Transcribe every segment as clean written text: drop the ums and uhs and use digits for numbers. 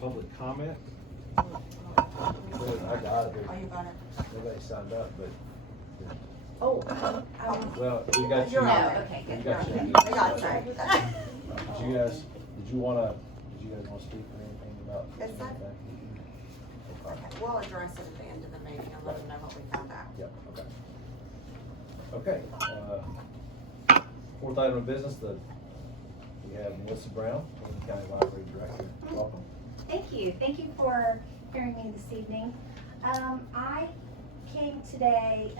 public comment. I got it. Oh, you got it? Nobody signed up, but, Oh, well, we got you. You're on it. Okay, We good. got you. I got it, sorry. Did you guys wanna speak or anything about? Yes, sir. anything? Okay. Okay, we'll address it at the end of the meeting and let them know what we found out. Yep, okay. Okay, fourth item of business, we have Melissa Brown, Canyon County Library Director. Welcome. Thank you. Thank you for hearing me this evening. I came today,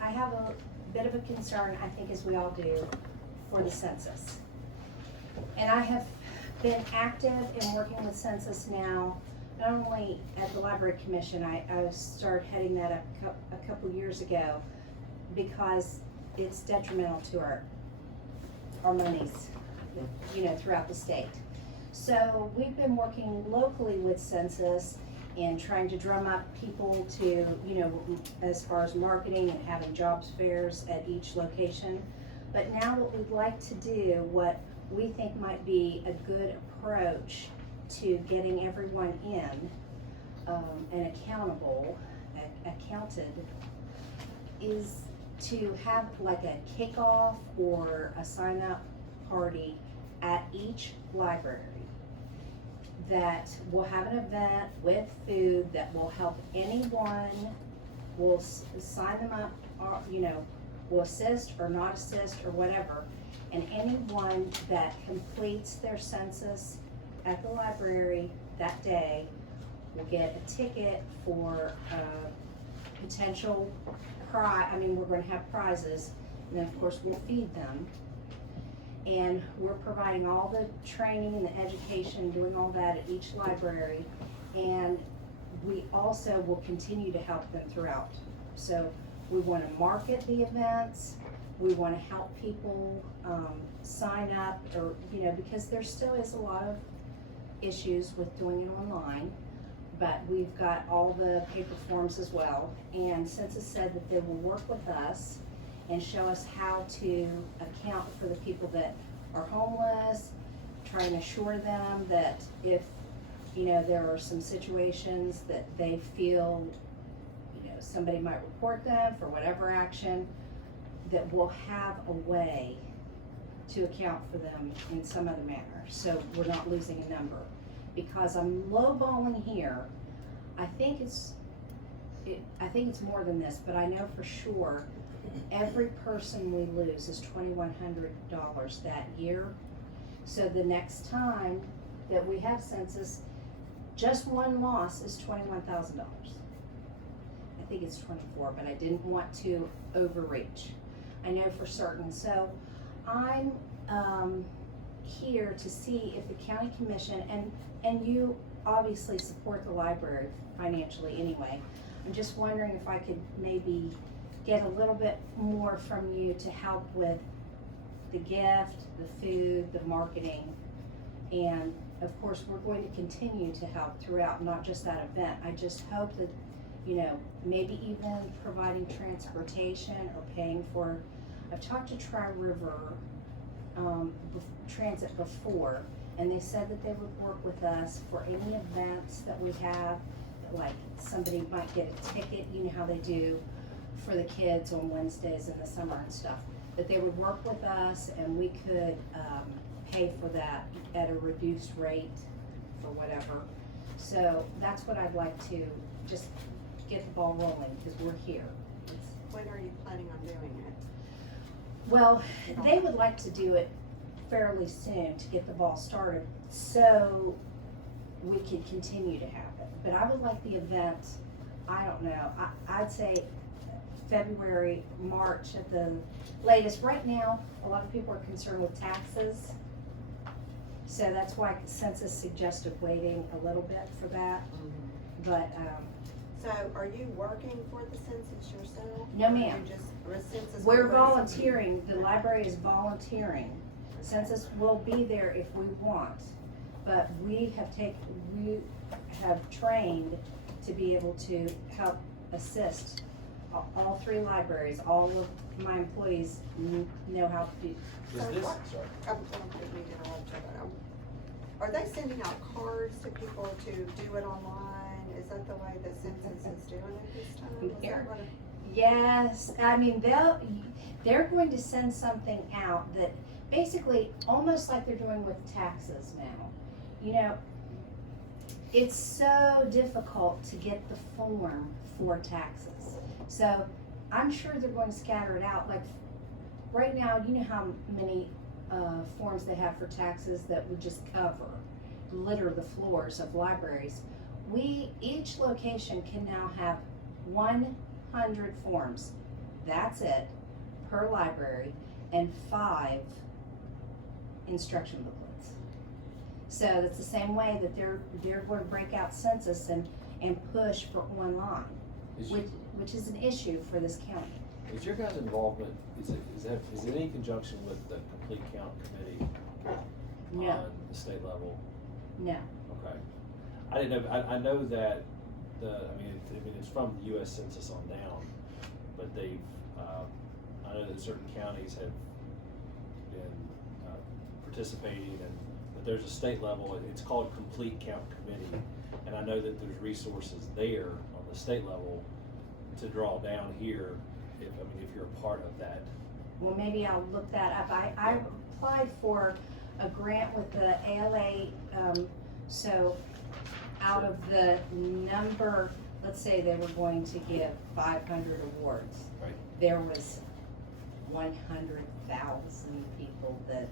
I have a bit of a concern, I think as we all do, for the census. And I have been active in working with census now, not only at the Library Commission, I started heading that up a couple years ago because it's detrimental to our monies, throughout the state. So we've been working locally with census and trying to drum up people to, as far as marketing and having jobs fairs at each location. But now what we'd like to do, what we think might be a good approach to getting everyone in and accounted, is to have like a kickoff or a sign-up party at each library that will have an event with food that will help anyone, will sign them up, or, will assist or not assist or whatever. And anyone that completes their census at the library that day will get a ticket for a potential prize. We're going to have prizes, and then of course we'll feed them. And we're providing all the training and the education, doing all that at each library. And we also will continue to help them throughout. So we want to market the events. We want to help people sign up, or, because there still is a lot of issues with doing it online. But we've got all the paper forms as well. And Census said that they will work with us and show us how to account for the people that are homeless, try and assure them that if, there are some situations that they feel, somebody might report them for whatever action, that we'll have a way to account for them in some other manner, so we're not losing a number. Because I'm lowballing here, I think it's more than this, but I know for sure every person we lose is $2,100 that year. So the next time that we have census, just one loss is $21,000. I think it's 24, but I didn't want to overreach. I know for certain. So I'm here to see if the county commission, and you obviously support the library financially anyway. I'm just wondering if I could maybe get a little bit more from you to help with the gift, the food, the marketing, and of course we're going to continue to help throughout, not just that event. I just hope that, maybe even providing transportation or paying for, I've talked to Tri-River Transit before, and they said that they would work with us for any events that we have, like somebody might get a ticket, how they do for the kids on Wednesdays in the summer and stuff, that they would work with us and we could pay for that at a reduced rate or whatever. So that's what I'd like to just get the ball rolling, because we're here. When are you planning on doing it? Well, they would like to do it fairly soon to get the ball started, so we could continue to have it. But I would like the event, I don't know, I'd say February, March at the latest. Right now, a lot of people are concerned with taxes, so that's why Census suggested waiting a little bit for that. But So are you working for the census yourself? No, Or ma'am. you're just, or census? we're will raise- volunteering, the library is volunteering. Census will be there if we want, but we have trained to be able to help assist all three libraries. All of my employees know how to do. Is this, sorry. I didn't mean to interrupt you, but are they sending out cards to people to do it online? Is that the way the census is doing it this time? Is that what it- Yes, I mean, they're going to send something out that basically, almost like they're doing with taxes now. You know, it's so difficult to get the form for taxes. So I'm sure they're going to scatter it out. Like right now, you know how many forms they have for taxes that would just litter the floors of libraries. Each location can now have 100 forms. That's it, per library, and 5 instruction booklets. So it's the same way that they're going to break out census and push for online, which is an issue for this county. Is your guys' involvement, is it any conjunction with the Complete Count Committee No, on the state level? no. Okay. I didn't know, I know that it's from the US Census on down, but I know that certain counties have been participating but there's a state level, it's called Complete Count Committee, and I know that there's resources there on the state level to draw down here, if you're a part of that. Well, maybe I'll look that up. I applied for a grant with the ALA, so out of the number, let's say they were going to give 500 awards. Right. There was 100,000 people that,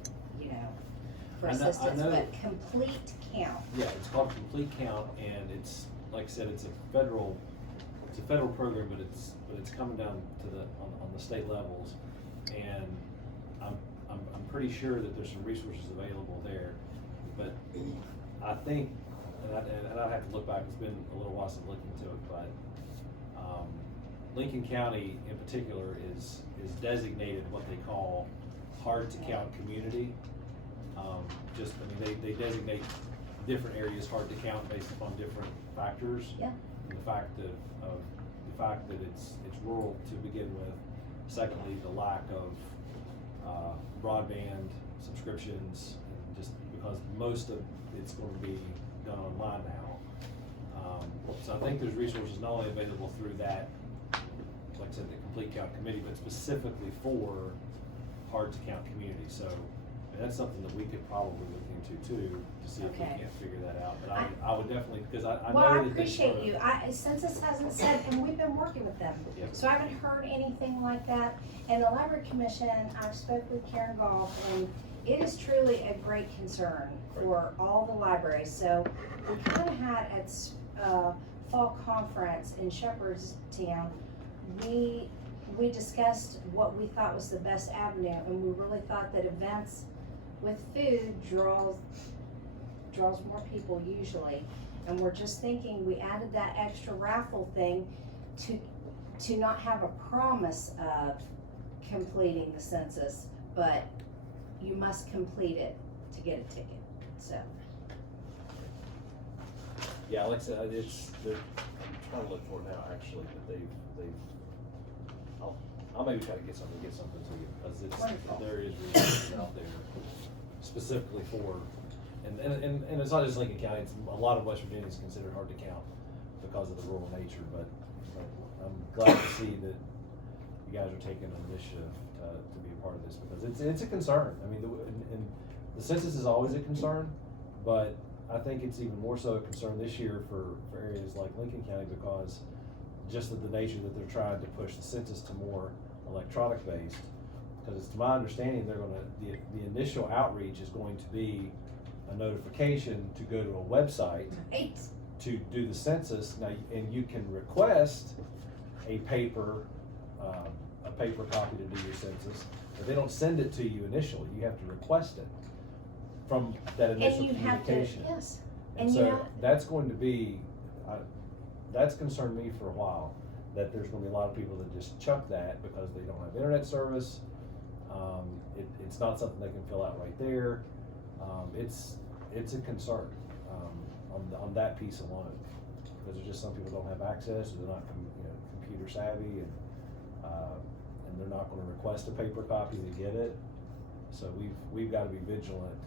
for I know- assistance, but complete count. Yeah, it's called Complete Count, and it's, like I said, it's a federal program, but it's coming down to on the state levels, and I'm pretty sure that there's some resources available there, but I think, and I'd have to look back, it's been a little while since I looked into it, but Lincoln County in particular is designated what they call hard to count community. They designate different areas hard to count based upon different factors. Yeah. And the fact that it's rural to begin with. Secondly, the lack of broadband subscriptions, and just because most of it's going to be done online now. So I think there's resources not only available through that, like I said, the Complete Count Committee, but specifically for hard to count communities. So that's something that we could probably look into too, to see if we Okay. can't figure that out. But I would definitely, because I know Well, I that they appreciate sort you. of- Census hasn't said, and we've been working with them. Yeah. So I haven't heard anything like that. And the Library Commission, I've spoke with Karen Goff, and it is truly a great concern for all the libraries. So we kind of had at fall conference in Shepherdstown, we discussed what we thought was the best avenue, and we really thought that events with food draws more people usually. And we're just thinking, we added that extra raffle thing to not have a promise of completing the census, but you must complete it to get a ticket, so. Yeah, like I said, I'm trying to look for it now actually, but I'll maybe try to get something to you, because Wonderful. there is resources out there specifically for, and it's not just Lincoln County, it's a lot of West Virginia is considered hard to count because of the rural nature, but I'm glad to see that you guys are taking an initiative to be a part of this, because it's a concern. I mean, and the census is always a concern, but I think it's even more so a concern this year for areas like Lincoln County, because just of the nature that they're trying to push the census to more electronic based. Because it's to my understanding, the initial outreach is going to be a notification to go to a website Right. to do the census. Now, and you can request a paper copy to do your census, but they don't send it to you initially. You have to request it from that initial And you have to, communication. yes. And And you so know, that's going to be, that's concerned me for a while, that there's gonna be a lot of people that just chuck that because they don't have internet service. It's not something they can fill out right there. It's a concern, on that piece alone, because there's just some people don't have access, or they're not, computer savvy, and they're not gonna request a paper copy to get it. So we've gotta be vigilant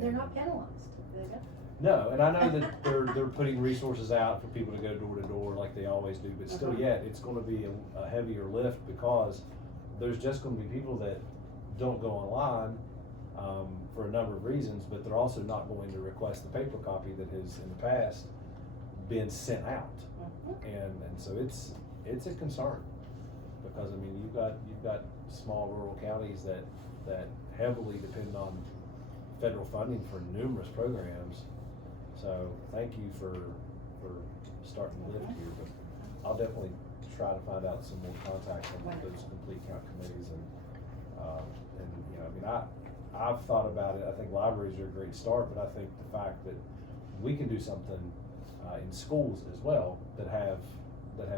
They're not penalized. They're not. No, and I know that they're putting resources out for people to go door to door like they always do, but still yet, it's gonna be a heavier lift because there's just gonna be people that don't go online, for a number of reasons, but they're also not going to request the paper copy that has in the past been sent out. And so it's a concern, because I mean, you've got small rural counties that heavily depend on federal funding for numerous programs. So thank you for starting the lift here, but I'll definitely try to find out some more contacts from those complete count committees and you know, I mean, I've thought about it. I think libraries are a great start, but I think the fact that we can do something in schools as well that have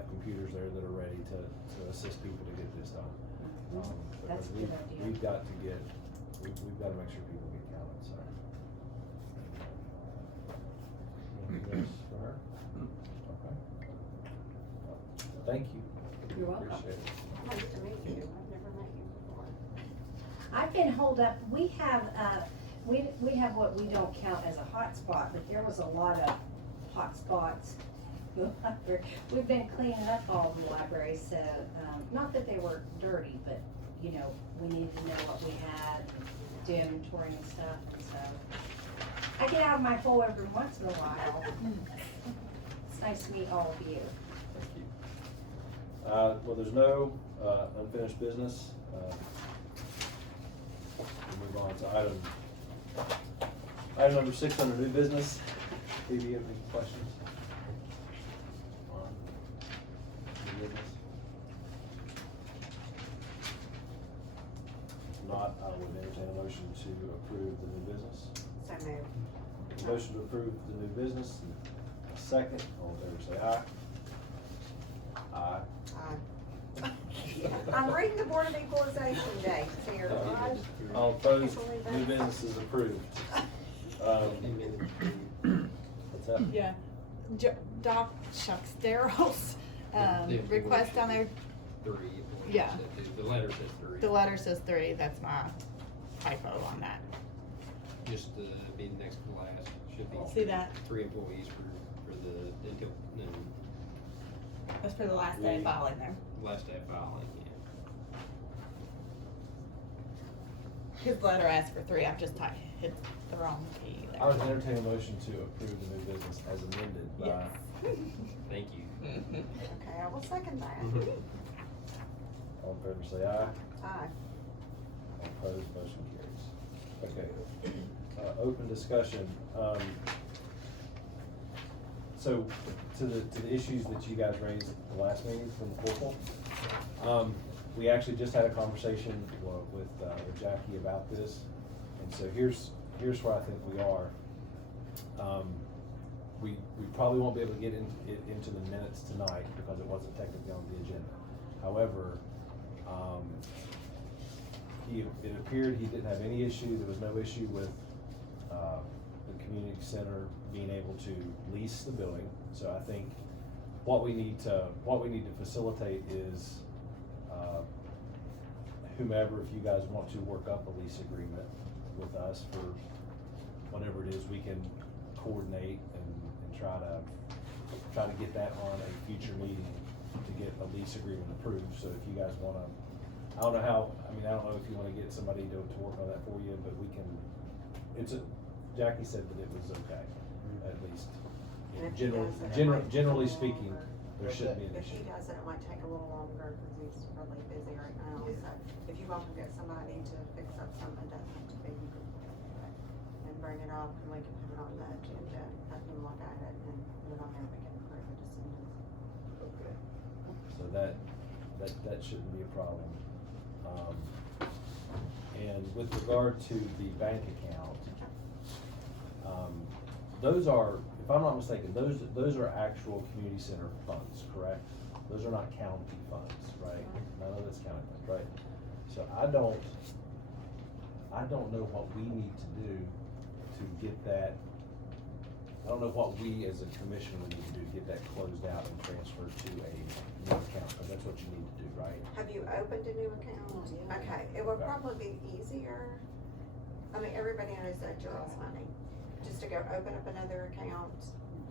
computers there that are ready to assist people to get this done. That's Because a good idea. we've got to make sure people get counted, so. Anything else for her? Okay. Thank you. You're welcome. Appreciate it. Nice to meet you. I've never met you before. I can hold up, we have what we don't count as a hotspot, but there was a lot of hotspots. We've been cleaning up all the libraries, so, not that they were dirty, but, you know, we needed to know what we had, do inventory and stuff, and so. I get out of my hole every once in a while. It's nice to meet all of you. Thank you. Well, there's no unfinished business. We'll move on to item number 6 under new business. Steve, do you have any questions? On new business? If not, I would entertain a motion to approve the new business. So moved. Motion to approve the new business. A second, all in favor say aye. Aye. I'm reading the Board of Equalization dates here, right? All opposed, new business is approved. What's that? Yeah, Daryl's, request down there, 3. Yeah. The letter says 3. the letter says 3, that's my typo on that. Just be next to last, should be. See that? 3 employees for the, until, no, That's for the last day of filing there. last day of filing, His letter asked for 3, I've just hit the wrong key I would there. entertain a motion to approve the new business as amended by, Yes. Thank you. Okay, I will second that. all in favor say aye. Aye. All opposed, motion carries. Okay, open discussion. So, to the issues that you guys raised at the last meeting from the corporal, we actually just had a conversation with Jackie about this, and so here's where I think we are. We probably won't be able to get into the minutes tonight because it wasn't technically on the agenda. However, it appeared he didn't have any issue, there was no issue with the community center being able to lease the building. So I think what we need to facilitate is whomever, if you guys want to work up a lease agreement with us for whatever it is, we can coordinate and try to get that on a future meeting to get a lease agreement approved. So if you guys wanna, I don't know if you wanna get somebody to work on that for you, but we can, Jackie said that it was okay, at least. And if he does it, it might take Generally a little speaking, longer. there shouldn't be an If he issue. does it, it might take a little longer because he's really busy right now. So if you want to get somebody to fix up something, it doesn't have to be, you can and bring it up and we can put it on the agenda, have him look at it and put it on there, we can approve it as soon as. Okay. So that shouldn't be a problem. And with regard to the bank account, those are, if I'm not mistaken, those are actual community center funds, correct? Those are not county funds, right? None of it's county funds, right? So I don't know what we need to do to get that, I don't know what we as a commission would need to do to get that closed out and transferred to a new account, because that's what you need to do, right? Have you opened a new account? Not yet. Okay, it would Okay. probably be easier I mean, everybody knows that draws money, just to go open up another account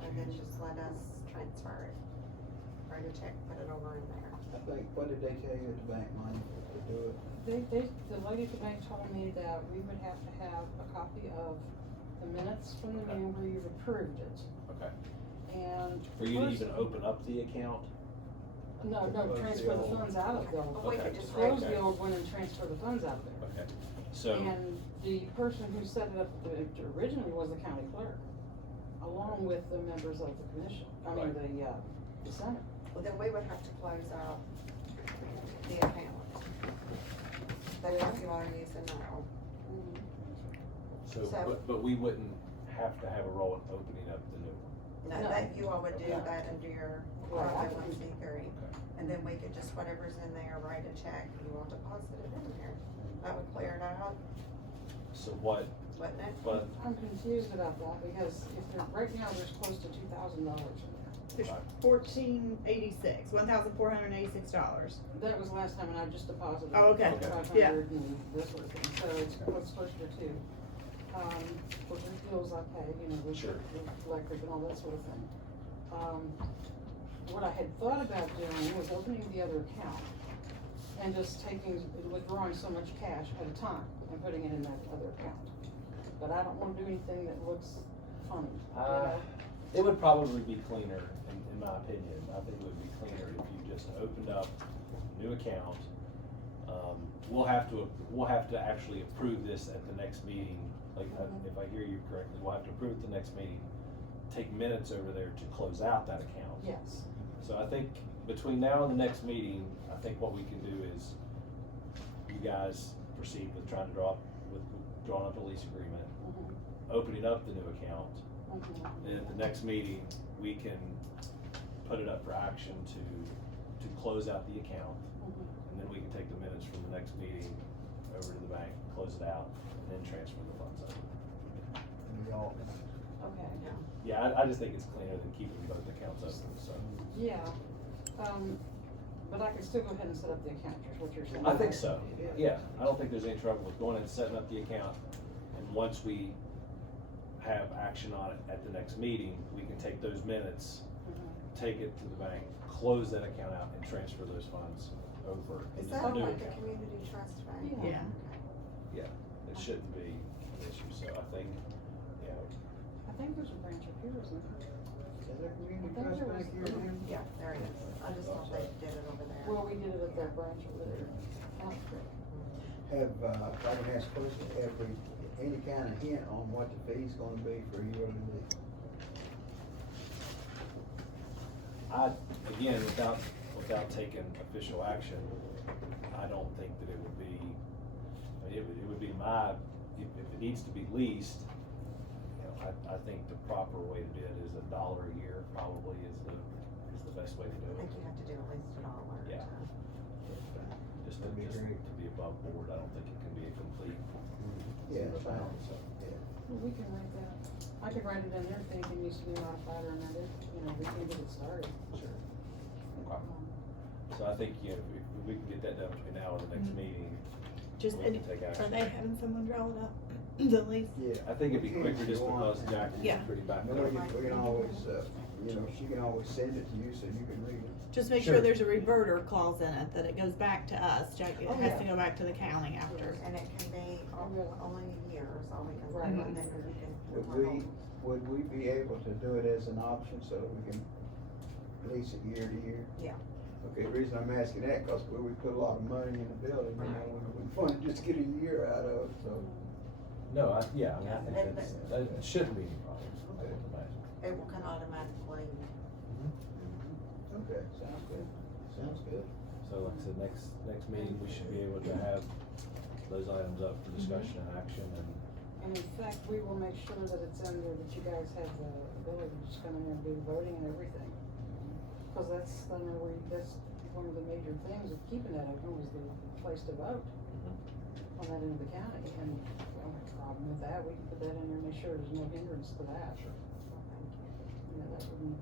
and then just let us transfer it. Write a check, put it over in there. I think, what did they tell you at the bank, money, to do it? The lady at the bank told me that we would have to have a copy of the minutes from the meeting where you've approved it. Okay. And. For you to first- even open up the account? No, Close transfer the the old- funds out of the But old. we Okay. could just Close write the old one and transfer the funds out of there. Okay, so, And the person who set it up originally was the county clerk, along with the members of the commission, the senate. Well, then we would have to close out the account. That's what you are using now. so, So- but we wouldn't have to have a role in opening up the new one? No, No. that, you all would do No. that under your Right, I 501c3. And then we could just, whatever's in there, write a check, you all deposit it in there. That would clear it out, So what, wouldn't it? but, I'm confused about that, because if there, right now, there's close to $2,000 in there. There's $1,486, $1,486. That was last time, and I just deposited. Oh, okay. Okay. 500 and this sort of thing, so it's closer to 2. For the bills I pay, with Sure. the electric and all that sort of thing. What I had thought about doing was opening the other account and just withdrawing so much cash at a time and putting it in that other account. But I don't wanna do anything that looks funny, it would probably be cleaner, in my opinion, I think it would be cleaner if you just opened up a new account. We'll have to actually approve this at the next meeting, like, if I hear you correctly, we'll have to approve it the next meeting, take minutes over there to close out that account. Yes. So I think between now and the next meeting, I think what we can do is you guys proceed with drawing up a lease agreement, opening up the new account. And at the next meeting, we can put it up for action to close out the account. And then we can take the minutes from the next meeting over to the bank, close it out, and then transfer the funds over. And we all, Okay. Yeah, I just think it's cleaner than keeping both accounts open, so. Yeah, but I can still go ahead and set up the account, is what you're saying? I think so, yeah, I don't think there's any trouble with going and setting up the account, and once we have action on it at the next meeting, we can take those minutes, take it to the bank, close that account out, and transfer those funds over Is into that the new like a account. community trust bank? Yeah. Yeah. It shouldn't be an issue, so I think, yeah, I think there's a branch up here, isn't there? is there a community I think trust there bank was- here now? Yeah, there it is. I just thought they did it over there. Well, we did it at that branch over there. Have, if I can ask a question, have we, any kind of hint on what the fee's gonna be for a yearly lease? again, without taking official action, I don't think that it would be, it would be if it needs to be leased, I think the proper way to do it is $1 a year probably is the best way to do I it. think you have to do at least $1. Yeah. Just to That'd be great. be above board, I don't think it can be a complete Yeah, zero fine. balance, so. Well, we can write that. I could write it in there if anything needs to be modified or amended, we can get it started. Sure. Okay. So I think, if we can get that done between now and the next meeting, Just, we can take are action. they having someone draw it up, the lease? Yeah. I think it'd be quicker just If you want. because Jackie's Yeah. pretty backed No, up. we can always, she can always send it to you so you can read it. Just make Sure. sure there's a reverter clause in it, that it goes back to us, Jack, it Oh, has yeah. to go back to the county after. And it can be only a year is all we can. Right. And then you can. Would we be able to do it as an option so that we can lease it year to year? Yeah. Okay, the reason I'm asking that, cause we put a lot of money in the building, we want to just get a year out of it, so. No, I think And- that shouldn't be any problem. I Okay. would imagine. It can automatically. Okay, sounds good, sounds good. So like I said, next meeting, we should be able to have those items up for discussion and action, and And in fact, we will make sure that it's in there that you guys have the ability to just come in and do voting and everything. Cause that's one of the major things of keeping that open was the place to vote on that end of the county, and we don't have a problem with that, we can put that in there and make sure there's no hindrance to that. Sure. That wouldn't,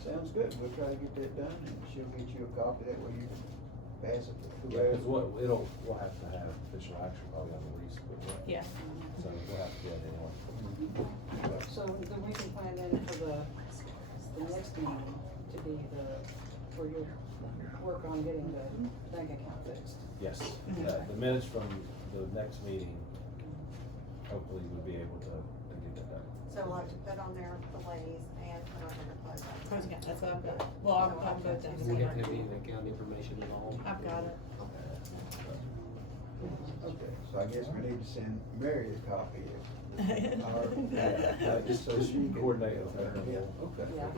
Sounds good, we'll try to get that done, and she'll get you a copy, that way you can pass it to Yeah, whoever. cause we'll have to have official action probably on the lease, but, Yeah. so we'll have to do that anyway. So then we can plan in for the next meeting to be where you'll work on getting the bank account fixed. Yes, Mhm. the minutes from the next meeting, hopefully we'll be able to get that done. So we'll have to put on there the ladies and put on there the closing. Close account, that's what I've got. Well, I'll both done. Do we have to have any account information at all? I've got it. Okay, so I guess we need to send Mary a copy of Just so she can coordinate with her. Yeah, okay. Yeah.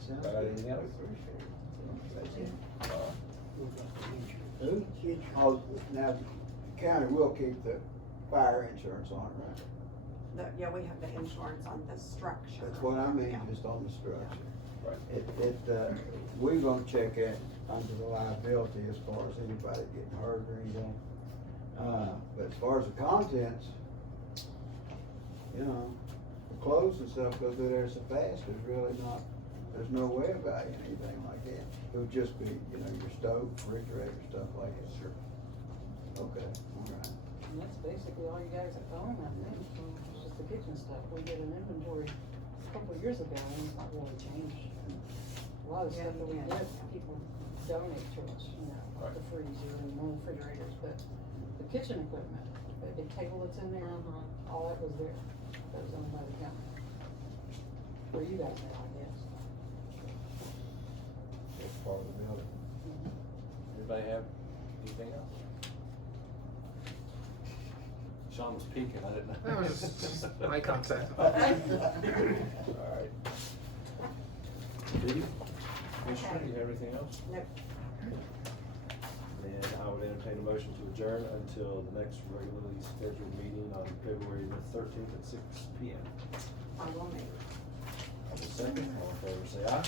Sounds Got good. anything else? Appreciate it. Oh, now, the county will keep the fire insurance on, right? Yeah, we have the insurance on the structure. That's what I mean, Yeah. just on the structure. Right. We're gonna check it under the liability as far as anybody getting hurt or anything. But as far as the contents, you know, the clothes and stuff go through there so fast, there's no way of valuing anything like that. It would just be, you know, your stove, refrigerator, stuff like that. Sure. Okay, all right. And that's basically all you guys own, I think, it's just the kitchen stuff. We did an inventory a couple of years ago and it's not really changed. A lot of stuff that we get, people donate to us, you know, like the freezer and more refrigerators, but the kitchen equipment, the big table that's in there, all that was there. That was owned by the county. Where you guys are, I guess. It's part of the building. Anybody have anything else? Sean was peeking, I didn't know. That was just eye contact. Alright. Steve, Commissioner, you have anything else? Nope. Then I would entertain a motion to adjourn until the next regularly scheduled meeting on February the 13th at 6 p.m. I will make. I will second, all in favor say aye.